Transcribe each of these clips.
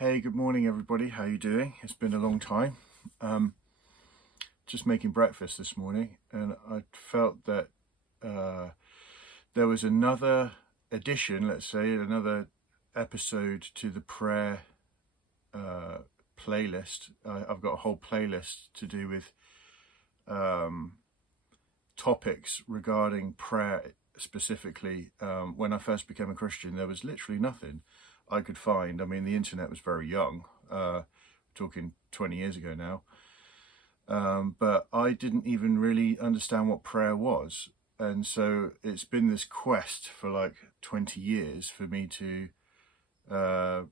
Hey, good morning, everybody. How you doing? It's been a long time. Just making breakfast this morning, and I felt that there was another addition, let's say, another episode to the prayer playlist. I've got a whole playlist to do with topics regarding prayer specifically. When I first became a Christian, there was literally nothing I could find. I mean, the internet was very young, talking 20 years ago now. But I didn't even really understand what prayer was. And so it's been this quest for like 20 years for me to go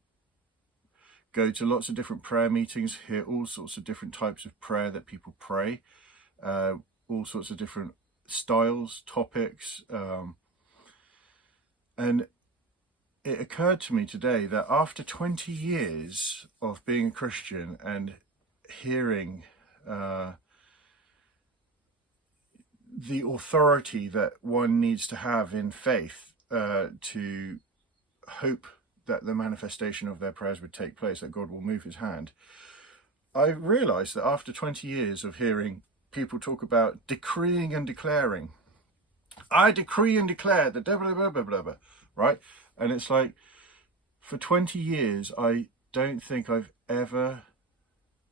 to lots of different prayer meetings, hear all sorts of different types of prayer that people pray, all sorts of different styles, topics. And it occurred to me today that after 20 years of being a Christian and hearing the authority that one needs to have in faith to hope that the manifestation of their prayers would take place, that God will move his hand, I realized that after 20 years of hearing people talk about decreeing and declaring, I decree and declare that blah, blah, blah, blah, blah, blah, right? And it's like, for 20 years, I don't think I've ever,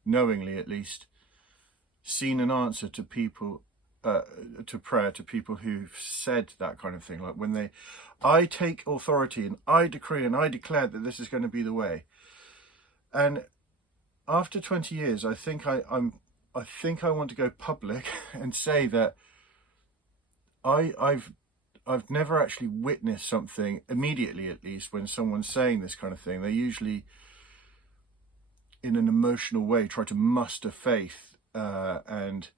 knowingly at least, seen an answer to people, to prayer, to people who've said that kind of thing. Like when I take authority and I decree and I declare that this is going to be the way. And after 20 years, I think I want to go public and say that I've never actually witnessed something immediately, at least, when someone's saying this kind of thing. They usually, in an emotional way, try to muster faith, and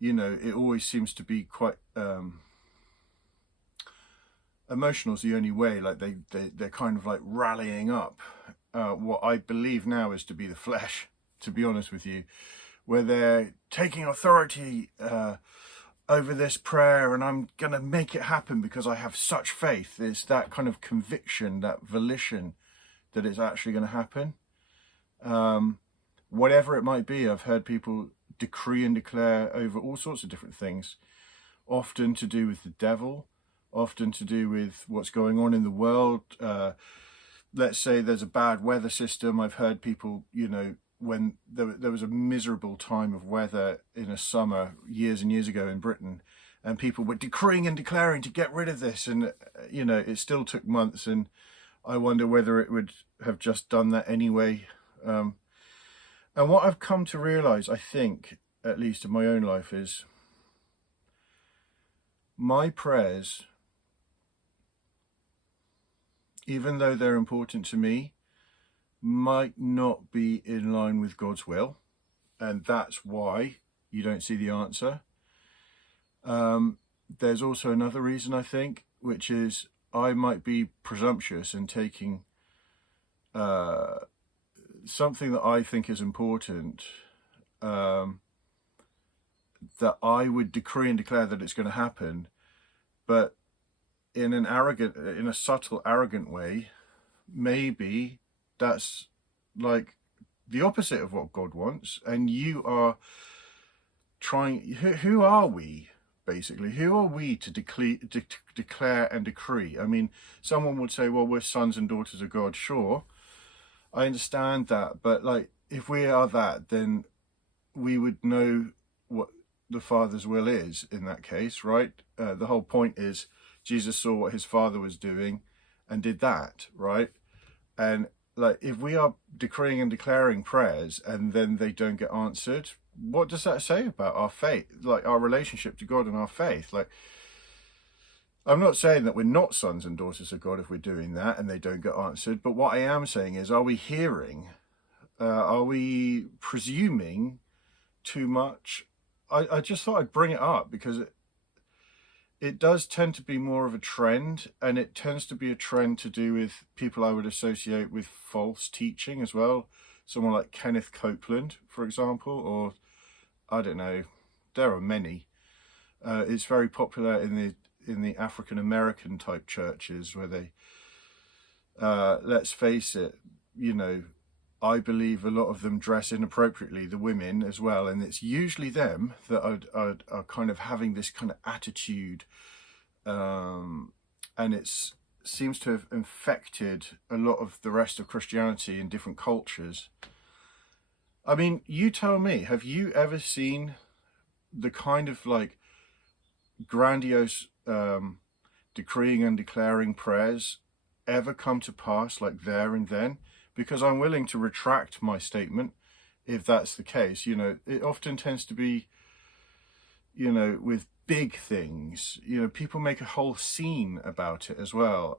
you know, it always seems to be quite emotional is the only way. Like they're kind of like rallying up what I believe now is to be the flesh, to be honest with you, where they're taking authority over this prayer, and I'm going to make it happen because I have such faith. It's that kind of conviction, that volition that it's actually going to happen. Whatever it might be, I've heard people decree and declare over all sorts of different things, often to do with the devil, often to do with what's going on in the world. Let's say there's a bad weather system. I've heard people, you know, when there was a miserable time of weather in a summer years and years ago in Britain, and people were decreeing and declaring to get rid of this, and you know, it still took months, and I wonder whether it would have just done that anyway. And what I've come to realize, I think, at least in my own life, is my prayers, even though they're important to me, might not be in line with God's will, and that's why you don't see the answer. There's also another reason, I think, which is I might be presumptuous in taking something that I think is important, that I would decree and declare that it's going to happen, but in a subtle, arrogant way, maybe that's like the opposite of what God wants. And you are trying, who are we, basically? Who are we to declare and decree? I mean, someone would say, well, we're sons and daughters of God. Sure, I understand that, but like, if we are that, then we would know what the Father's will is in that case, right? The whole point is Jesus saw what his Father was doing and did that, right? And like, if we are decreeing and declaring prayers and then they don't get answered, what does that say about our faith, like our relationship to God and our faith? Like, I'm not saying that we're not sons and daughters of God if we're doing that and they don't get answered, but what I am saying is, are we hearing? Are we presuming too much? I just thought I'd bring it up because it does tend to be more of a trend, and it tends to be a trend to do with people I would associate with false teaching as well. Someone like Kenneth Copeland, for example, or I don't know, there are many. It's very popular in the African American type churches where they, let's face it, you know, I believe a lot of them dress inappropriately, the women as well, and it's usually them that are kind of having this kind of attitude, and it seems to have infected a lot of the rest of Christianity in different cultures. I mean, you tell me, have you ever seen the kind of like grandiose decreeing and declaring prayers ever come to pass like there and then? Because I'm willing to retract my statement if that's the case. You know, it often tends to be, you know, with big things, you know, people make a whole scene about it as well.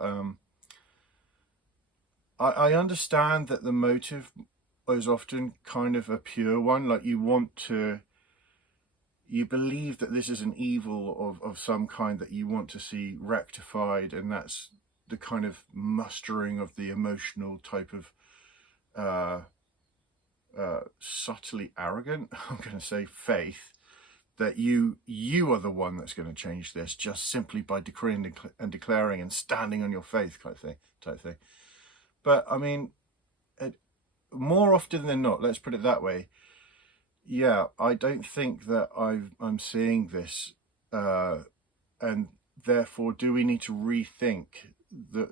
I understand that the motive is often kind of a pure one, like you believe that this is an evil of some kind that you want to see rectified, and that's the kind of mustering of the emotional type of subtly arrogant, I'm going to say, faith that you are the one that's going to change this just simply by decreeing and declaring and standing on your faith type thing. But I mean, more often than not, let's put it that way, yeah, I don't think that I'm seeing this, and therefore do we need to rethink that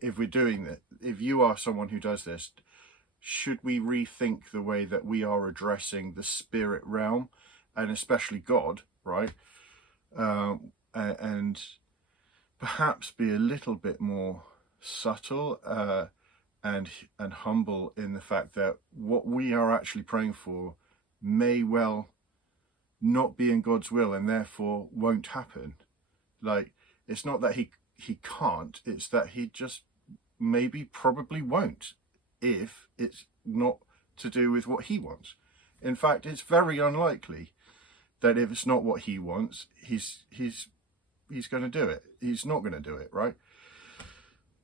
if we're doing that, if you are someone who does this, should we rethink the way that we are addressing the spirit realm, and especially God, right? And perhaps be a little bit more subtle and humble in the fact that what we are actually praying for may well not be in God's will and therefore won't happen. Like, it's not that he can't, it's that he just maybe probably won't, if it's not to do with what he wants. In fact, it's very unlikely that if it's not what he wants, he's going to do it. He's not going to do it, right?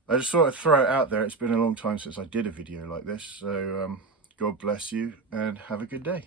I just thought I'd throw it out there. It's been a long time since I did a video like this, so God bless you and have a good day.